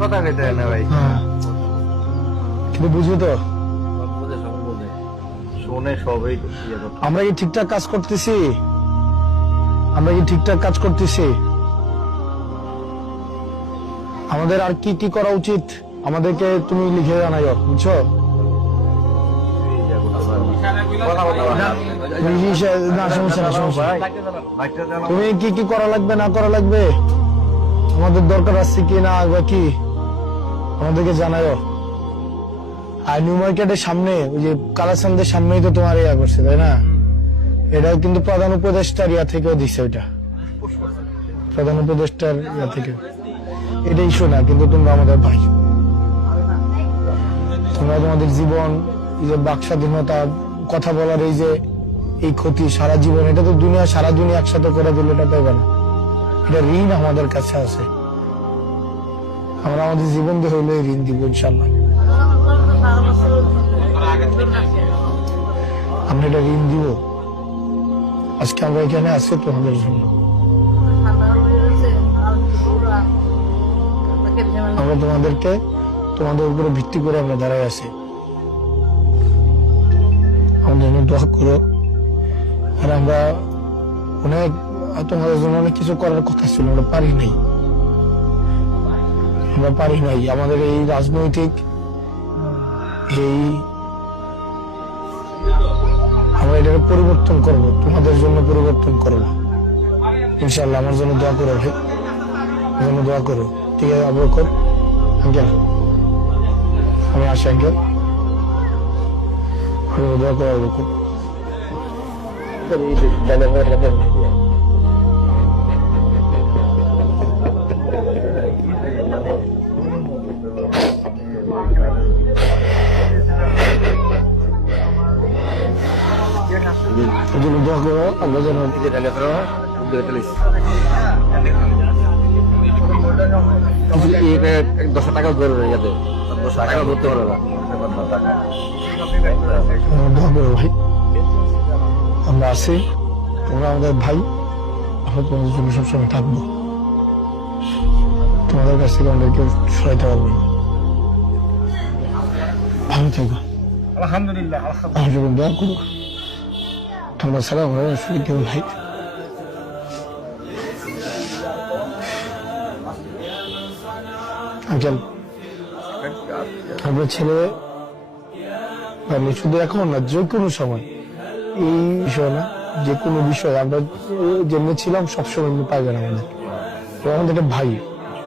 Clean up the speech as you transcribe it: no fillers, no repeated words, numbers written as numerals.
কথা কইতে না ভাই, কিন্তু বুঝো তো শুনে সবই আমরা কি ঠিকঠাক কাজ করতেছি? আমরা কি ঠিকঠাক কাজ করতেছি? আমাদের আর কি কি করা উচিত আমাদেরকে তুমি লিখে জানাইও, বুঝছো? না সমস্যা না, সমস্যা। তুমি কি কি করা লাগবে না করা লাগবে, আমাদের দরকার আছে কি না বা কি আমাদেরকে জানাইও। আর নিউ মার্কেটের সামনে ওই যে কালাচান্দের সামনেই তো তোমার ইয়া করছে, তাই না? এটা কিন্তু প্রধান উপদেষ্টার ইয়া থেকেও দিচ্ছে, ওইটা প্রধান উপদেষ্টার ইয়া থেকে। এটা ইস্যু না, কিন্তু তোমরা আমাদের ভাই, তোমরা তোমাদের জীবন, এই যে বাক স্বাধীনতা, কথা বলার এই যে এই ক্ষতি সারা জীবন, এটা তো দুনিয়া সারা দুনিয়া একসাথে করে দিলে এটা পাইবে না। এটা ঋণ আমাদের কাছে আছে, আমরা আমাদের জীবন দিয়ে হইলে ঋণ দিব ইনশাল্লাহ। আমরা এটা ঋণ দিব। আজকে আমরা এখানে আছি তোমাদের জন্য। আমরা তোমাদেরকে তোমাদের উপরে ভিত্তি করে আমরা দাঁড়াই আছি। আমাদের জন্য দোয়া করো। আর আমরা অনেক তোমাদের জন্য অনেক কিছু করার কথা ছিল, আমরা পারি নাই। আমাদের এই রাজনৈতিক এই আমরা এটাকে পরিবর্তন করব, তোমাদের জন্য পরিবর্তন করব ইনশাল্লাহ। আমার জন্য দোয়া করো ভাই, আমার জন্য দোয়া করো, ঠিক আছে? আবরকর আঙ্কেল, আমি আসি আঙ্কেল, দোয়া করো আবরকর। দোয়া করো, আমরা যেন 10 টাকা ধরবে, 10 টাকা ধরতে পারবে না। দোয়া করো ভাই, আমরা আছি, তোমরা আমাদের ভাই, আমরা তোমাদের জন্য সবসময় থাকবো। তোমাদের কাছ থেকে আমাদেরকে সরাইতে পারবো না। ভালো থেকো। আলহামদুলিল্লাহ, দোয়া করো, তোমরা ছাড়া আমরা আসলে কেউ ভাই। আঙ্কেল, আপনার ছেলে শুধু এখন না, যে কোনো সময়, এই বিষয় না, যে কোনো বিষয় আমরা যেমনি ছিলাম সবসময় পাইবেন আমাদের একটা ভাই।